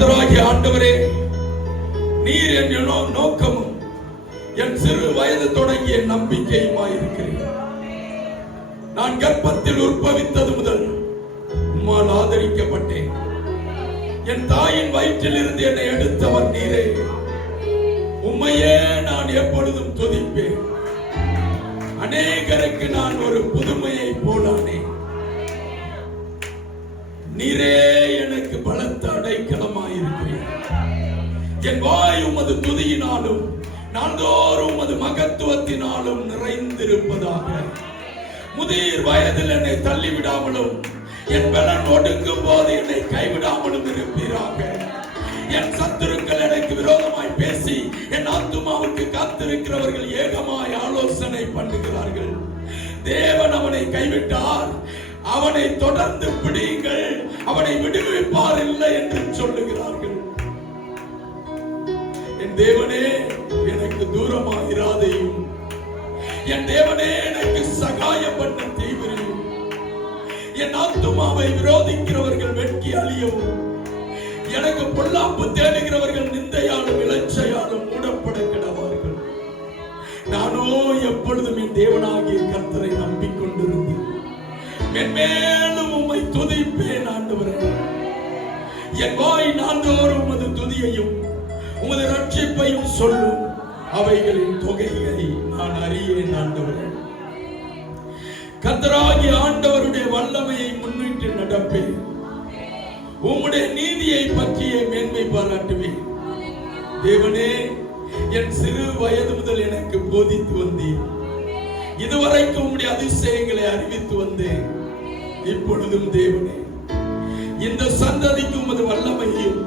கர்த்தராகிய ஆண்டவரே, நீர் என் நோக்கமும் என் சிறு வயது தொடங்கிய நம்பிக்கையுமாயிருக்கிறேன். நான் கர்ப்பத்தில் உற்பவித்தது முதல் உம்மால் ஆதரிக்கப்பட்டேன். என் தாயின் வயிற்றில் இருந்து என்னை எடுத்தவர் நீரே. உம்மையே நான் எப்பொழுதும் துதிப்பேன். அநேகருக்கு நான் ஒரு புதுமையை போலானேன். நீரே எனக்கு பலத்த அடைக்கலமாயிருக்கிறேன். என் வாய் உமது துதியினாலும் நாள்தோறும் உமது மகத்துவத்தினாலும் நிறைந்திருப்பதாக. முதிர் வயதில் என்னை தள்ளிவிடாமலும் என் பலன் ஒடுங்கும் போது என்னை கைவிடாமலும் இருப்பீராக. என் சத்துருக்கள் எனக்கு விரோதமாய் பேசி என் ஆத்துமாவுக்கு காத்திருக்கிறவர்கள் ஏகமாய் ஆலோசனை பண்ணுகிறார்கள். தேவன் அவனை கைவிட்டார், அவனை தொடர்ந்து பிடியுங்கள், அவனை விடுவிப்பார் இல்லை என்று சொல்லுகிறார்கள். என் தேவனே எனக்கு தூரமாயிராதையும், என் தேவனே எனக்கு சகாயம் பண்ண தீவிரையும். என் ஆத்துமாவை விரோதிக்கிறவர்கள் வெட்கி அழியவும், எனக்கு பொல்லாப்பு தேடுகிறவர்கள் நிந்தையாலும் இலச்சையாலும் மூடப்பட கிடவார்கள். நானோ எப்பொழுதும் என் தேவனாகிய கர்த்தரை நம்பிக்கொண்டிருந்து மென்மேலும் உம்மை துதிப்பேன். ஆண்டவரே, என் வாய் நாள்தோறும் உமது துதியையும் உமது ரட்சிப்பையும் சொல்லும். அவைகளின் தொகையை நான் அறியேன். ஆண்டவரே, கர்த்தராகிய ஆண்டவருடைய வல்லமையை முன்னிட்டு நடப்பேன். உம்முடைய நீதியை பற்றிய மேன்மை பாராட்டுவேன். தேவனே, என் சிறு வயது முதல் எனக்கு போதித்து வந்தீர். இதுவரைக்கும் உம்முடைய அதிசயங்களை அறிவித்து வந்தேன். இப்பொழுதும் தேவனே, இந்த சந்ததிக்கு உமது வல்லமையும்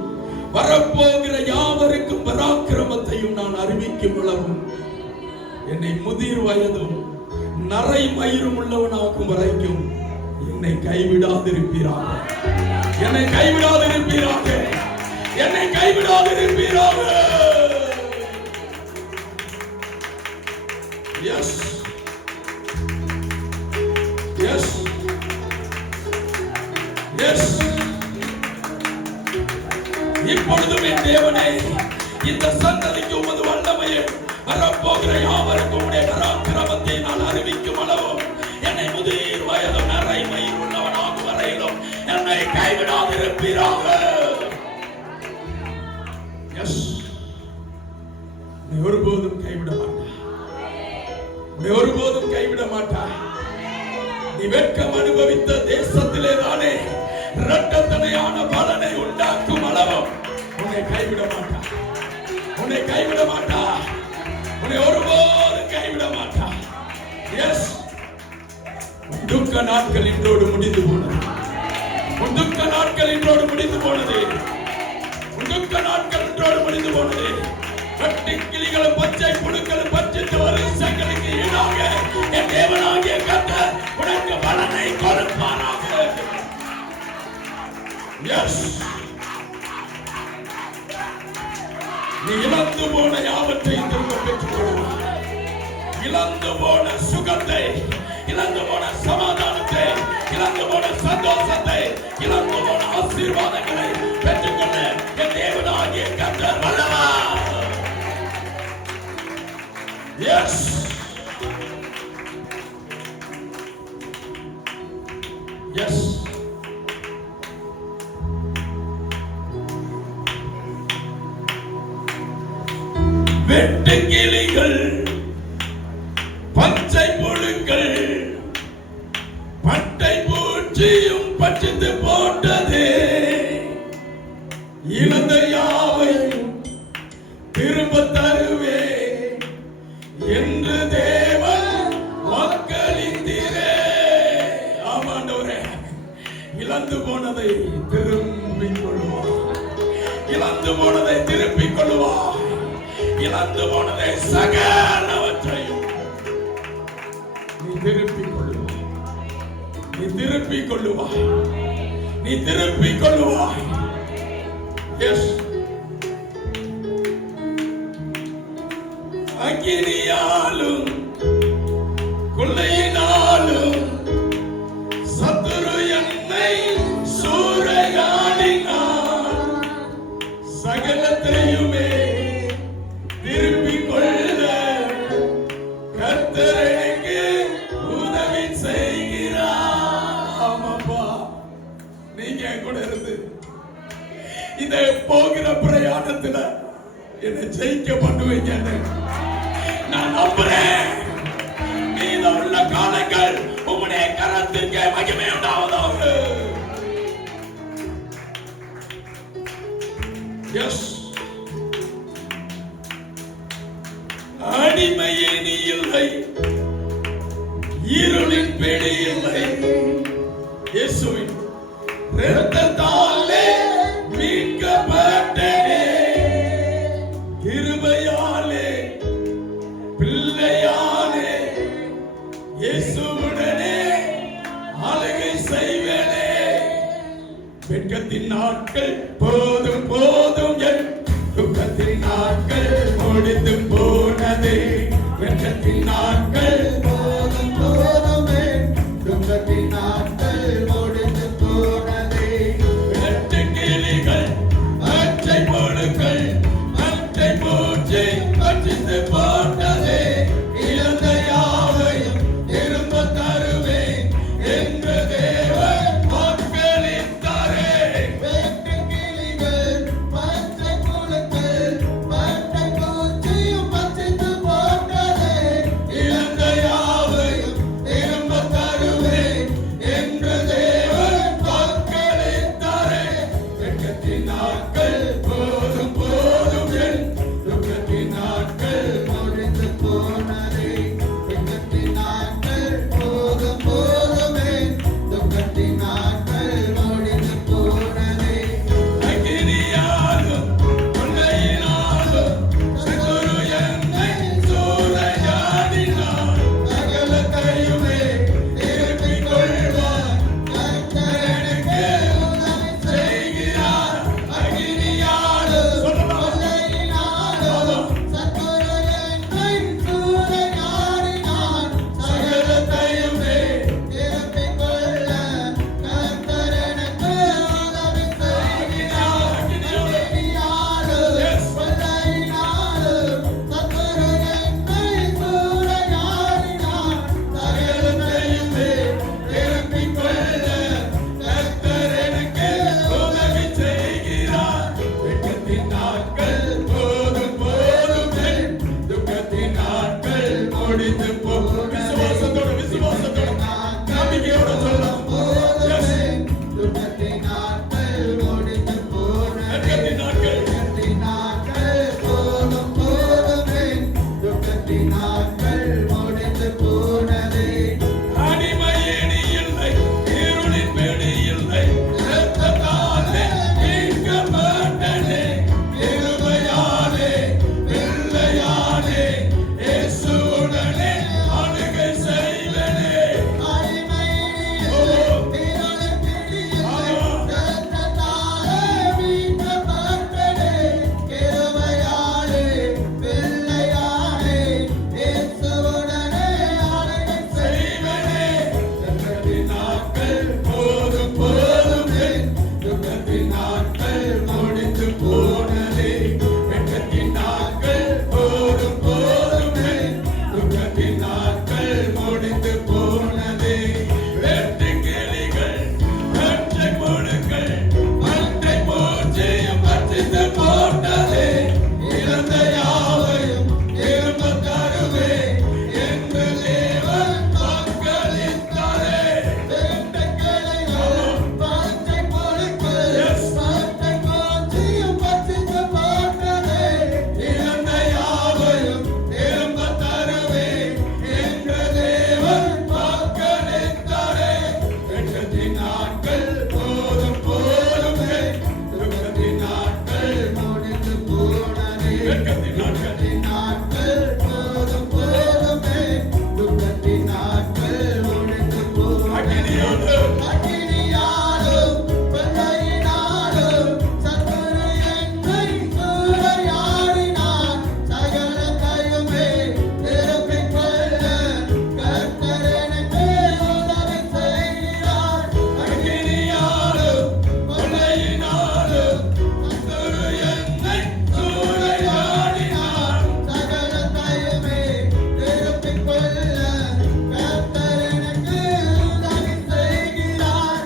வரப்போகிற யாவருக்கும் பராக்கிரமத்தையும் நான் அறிவிக்கும் அளவும் என்னை முதிர் வயதும் நரை மயிரும் உள்ளவனாக்கும் வரைக்கும் என்னை கைவிடாதிருப்பீராக. என்னை கைவிடாதிருப்பீராக. என்னை கைவிடாதிருப்பீராக. S S S. இப்பொழுதும் என் தேவனே, இந்த சந்ததிக்கு உமது வல்லமையை வரப்போகிற யாவருக்கும் உம்முடைய பராக்கிரமத்தை நான் அறிவிக்கும் அளவும் என்னை முதிர் வயதும் நரை மயிர் உள்ளவனாகும் வரையிலும் என்னை கைவிடாதிருப்பீராக. எஸ், நீ ஒருபோதும் கைவிட மாட்டாய். நீ ஒருபோதும் கைவிட மாட்டாய். நீ வெட்கம் அனுபவித்த தேசத்திலே தானே இரட்டத்தனையான பலனை உண்டாக்கும் அளவும் உன்னை கைவிட மாட்டாய். உன்னை கைவிட மாட்டாய். உன்னை ஒருபோதும் கைவிட மாட்டாய். எஸ், துக்க நாட்கள் இன்றோடு முடிந்து போனது. உன் துக்க நாட்கள் இன்றோடு முடிந்து போனது. உன் துக்க நாட்கள் இன்றோடு முடிந்து போனது. கட்டி கிளிகளும் பச்சை புழுக்களும் பச்சித்து வருஷங்களுக்கு ஈடாக என் தேவனாகிய கர்த்தர் உனக்கு பலனை கொடுப்பாராக. எஸ், நீ இழந்து போன யாவற்றையும் திரும்ப பெற்றுக் கொள்வாய். இழந்து போன சுகத்தை, இழந்து போன சமாதானத்தை, இழந்து போன சந்தோஷத்தை, இழந்து போன ஆசீர்வாதங்களை பெற்றுக்கொள்ள என் தேவனாகிய கர்த்தர் வல்லவர். Yes, yes. வெட்டு கிளிகள் பச்சை புழுக்கள் பட்டை பூச்சியும் பச்சித்து போட்டது. இழந்த யாவையும் திரும்ப தருவே என்று தேவன் வாக்களித்தீரே. ஆமாண்டவரே, இழந்து போனதை திரும்பிக் கொள்வார். இழந்து போனதை திருப்பிக் கொள்வார். இழந்து போனதை சகலவற்றையும் நீ திருப்பிக் கொள்ளுவாய். நீ திருப்பிக் கொள்ளுவாய். நீ திருப்பிக் கொள்ளுவாய். எஸ், அக்கினியாலும் கொள்ளையினாலும் சத்துரு என்னை சூறையாடினான். கூட இருந்து இதை போகிற பிரயாணத்துல என்னை ஜெயிக்க பண்ணுவீங்கன்னு நான் நம்புறேன். மீத உள்ள காலங்கள் உங்களுடைய கரத்திற்கு மகிமை உண்டாவதாக. அடிமையே நீ இல்லை, இருளின் பிடி இல்லை, இயேசுவின் இரத்தத்தாலே மீட்கப்பட்டனே, கிருபையாலே பிள்ளையாலே இயேசுவுடனே ஆளுகை செய்வேனே. வெட்கத்தின் நாட்கள் போதும் போதும், என் துக்கத்தின் நாட்கள் முடிந்து போனதே. வெட்கத்தின் நாட்கள் போதும் போதும், என் துக்கத்தின் நாட்கள் முடிந்து போனதே. வெட்டு கிளிகள் அச்சை பொழுக்கள் அச்சை பூச்சை அச்சித்து போட்டதே. இழந்த யாவையும் திரும்ப தருவேன் என்று தேவன் வாக்களித்தாரே. வெட்டு கிளிகள் பச்சை புழுக்கள் பச்சை பூச்சியும் அச்சித்து போட்டதே. இழந்த யாவையும் திரும்ப தருவேன் என்று தேவன் வாக்களித்தாரே. வெட்கத்தின் நாட்கள் போதும் போதும், என் துக்கத்தின் நாட்கள் முடிந்து போனதே. வெட்கத்தின் நாட்கள் போதும் போதும், என் துக்கத்தின் நாட்கள் முடிந்து போனதே. அக்கினியாலும் கொள்ளையினாலும் சத்துரு என்னை சூறையாடினான். சகலத்தையுமே திருப்பிக் கொள்வார், கர்த்தர் எனக்கு உதவி செய்கிறார். அக்கினியாலும் கொள்ளையினாலும் சத்துரு என்னை சூறையாடினான். சகலத்தையுமே திருப்பிக் கொள்ள கர்த்தர் எனக்கு உதவி செய்கிறார். அக்கினியாலும் கொள்ளையினாலும் சத்துரு என்னை சூறையாடினான். சகலத்தையுமே திருப்பிக் கொள்ள கர்த்தர் எனக்கு உதவி செய்கிறார். வெட்கத்தின் நாட்கள் போதும் போதும், என் துக்கத்தின் நாட்கள் முடிந்து போகும். விசுவாசத்தோட நம்பிக்கையோட சொல்லலாம். துக்கத்தின் நாட்கள் முடிந்து போனதே. வெட்கத்தின் நாட்கள் போதும் போதும், என் துக்கத்தின் நாட்கள் முடிந்து போனதே. அடிமையே நீ இல்லை, இருளின் பிடி இல்லை, இரத்தத்தாலே மீட்கப்பட்டனே, கிருபையாலே பிள்ளையாலே இயேசுவுடனே ஆளுகை செய்வேனே. வெட்கத்தின் நாட்கள் போதும் போதும், என் துக்கத்தின் நாட்கள் முடிந்து போனதே. வெட்கத்தின் நாட்கள் போதும் போதும், என் துக்கத்தின் நாட்கள் முடிந்து போனதே. வெட்டு கிளிகள் அச்சை புழுக்கள் அச்சை பூச்சியும் அச்சித்து போட்டதே. இழந்த யாவையும் திரும்ப தருவேன் என்று தேவன் வாக்களித்தாரே. வெட்டு கிளிகள் பச்சை புழுக்கள் பச்சை பூச்சியும் அச்சித்து போட்டதே. இழந்த யாவையும் திரும்ப தருவேன் என்று தேவன் வாக்களித்தாரே. வெட்கத்தின் நாட்கள் போதும் போதும், என் துக்கத்தின் நாட்கள் முடிந்து போனதே. வெட்கத்தின் நாட்கள் போதும் போதும், என் துக்கத்தின் நாட்கள் முடிந்து போனதே. அக்கினியாலும் கொள்ளையினாலும் சத்துரு என்னை சூறையாடினான். சகலத்தையுமே திருப்பிக் கொள்ள கர்த்தர் எனக்கு உதவி செய்கிறார். அக்கினியாலும் கொள்ளையினாலும் சத்துரு என்னை சூறையாடினான். சகலத்தையுமே திருப்பிக் கொள்ள கர்த்தர் எனக்கு உதவி செய்கிறார்.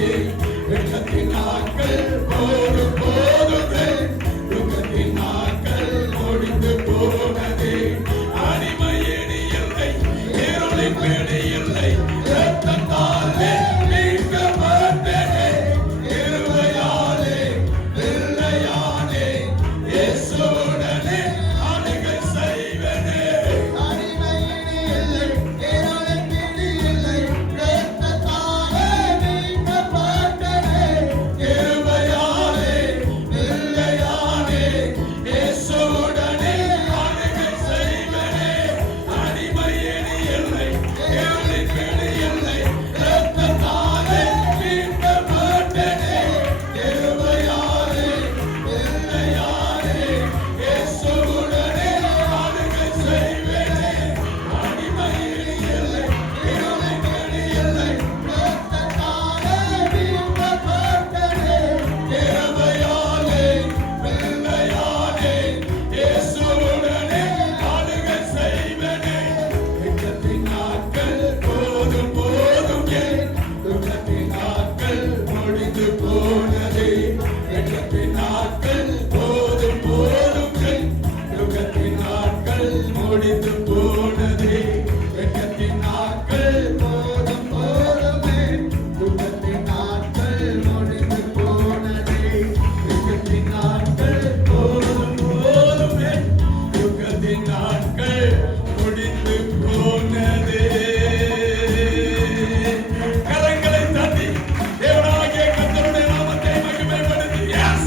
போனதே, வெட்கத்தின் நாட்கள் போதும் போதுமே, துக்கத்தின் நாட்கள் முடிந்து போனதே. அடிமையேனி இல்லை, இருளின் பிடி இல்லை, இரத்தத்தாலே மீட்கப்பட்டேனே, கிருபையாலே பிள்ளையானே, இயேசுவுடனே ஆளுகை செய்வேனே. அடிமையினி இல்லை, இருளின் பிடி இல்லை, இரத்தத்தாலே மீட்கப்பட்டேனே, கிருபையாலே பிள்ளையானே, இயேசுவுடனே ஆளுகை செய்வேனே. அடிமையேனி இல்லை, இருளின் பிடி இல்லை, இரத்தத்தாலே மீட்கப்பட்டேனே, கிருபையாலே பிள்ளையானே, இயேசுவுடனே ஆளுகை செய்வேனே. அடிமையேனி இல்லை, இருளின் பிடி இல்லை, இரத்தத்தாலே மீட்கப்பட்டேனே, கிருபையாலே பிள்ளையானே, இயேசுவுடனே ஆளுகை செய்வேனே. வெட்கத்தின் நாட்கள் போதும் போதுமே, துக்கத்தின் நாட்கள் முடிந்து போனதே. வெட்கத்தின் நாட்கள் போதும் போதுமே, துக்கத்தின் நாட்கள் முடிந்து போனதே. வெட்கத்தின் நாட்கள் போதும் போதுமே, துக்கத்தின் நாட்கள் முடிந்து போனதே. துக்கத்தின் நாட்கள் போதும் போதுமே, துக்கத்தின் நாட்கள் முடிந்து போனதே. கரங்களை தட்டி தேவனாகிய கர்த்தருடைய நாமத்தை மகிமைப்படுத்தி, yes,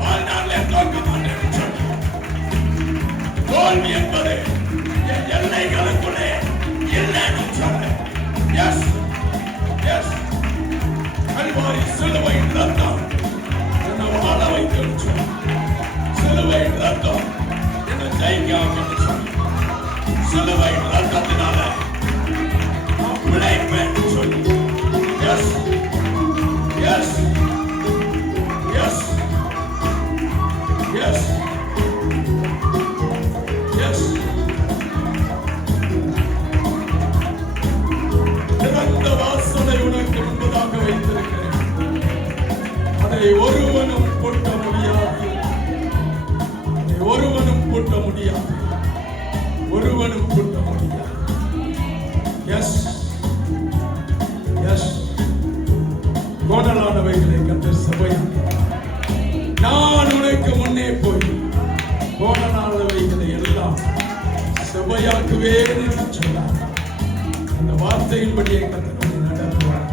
வாழ்நாளிலே தோற்க மாட்டேன்னு சொன்னார். தோல்வி என்பது என் எல்லைகளுக்குள்ளே இல்லைன்னு சொன்னேன். Yes, yes. கல்வாரி சிலுவையின் ரத்தம் என்னை வாழ வைத்துன்னு சொன்னார். சிலுவையின் ரத்தம் என்னை ஜெயிக்க வைக்கணும்னு சொன்னார். சிலுவையின் ரத்தத்தினால நான் பிழைப்பேன்னு சொல்லி. Yes, yes, yes, yes, yes. திறந்த வாசலை உனக்கு முன்பதாக வைத்திருக்கிறேன், அதை ஒருவனும் பூட்ட முடியாது, அதை ஒருவனும் பூட்ட முடியாது, ஒருவனும் பூட்ட முடியாது. S, S. கோணலானவைகளை கற்ற சபையான், நான் உனக்கு முன்னே போய் கோணலானவைகளை எல்லாம் சபையாக்குவேன் என்று சொன்னார். அந்த வார்த்தையின்படியே கர்த்தருடைய நடத்துவார்,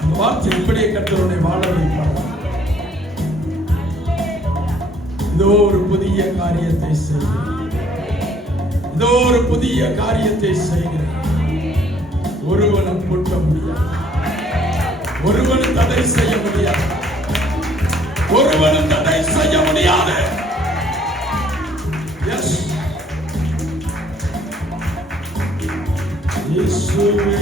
அந்த வார்த்தையின்படியே கர்த்தருடைய வாழ வைப்பார். இதோ ஒரு புதிய காரியத்தை செய்கிறேன், இதோ ஒரு புதிய காரியத்தை செய்கிறேன். ஒருவனும் பூட்ட முடியாது, ஒருவனும் தடை செய்ய முடியாது, ஒருவனும் தடை செய்ய முடியாது. எஸ், இயேசுவே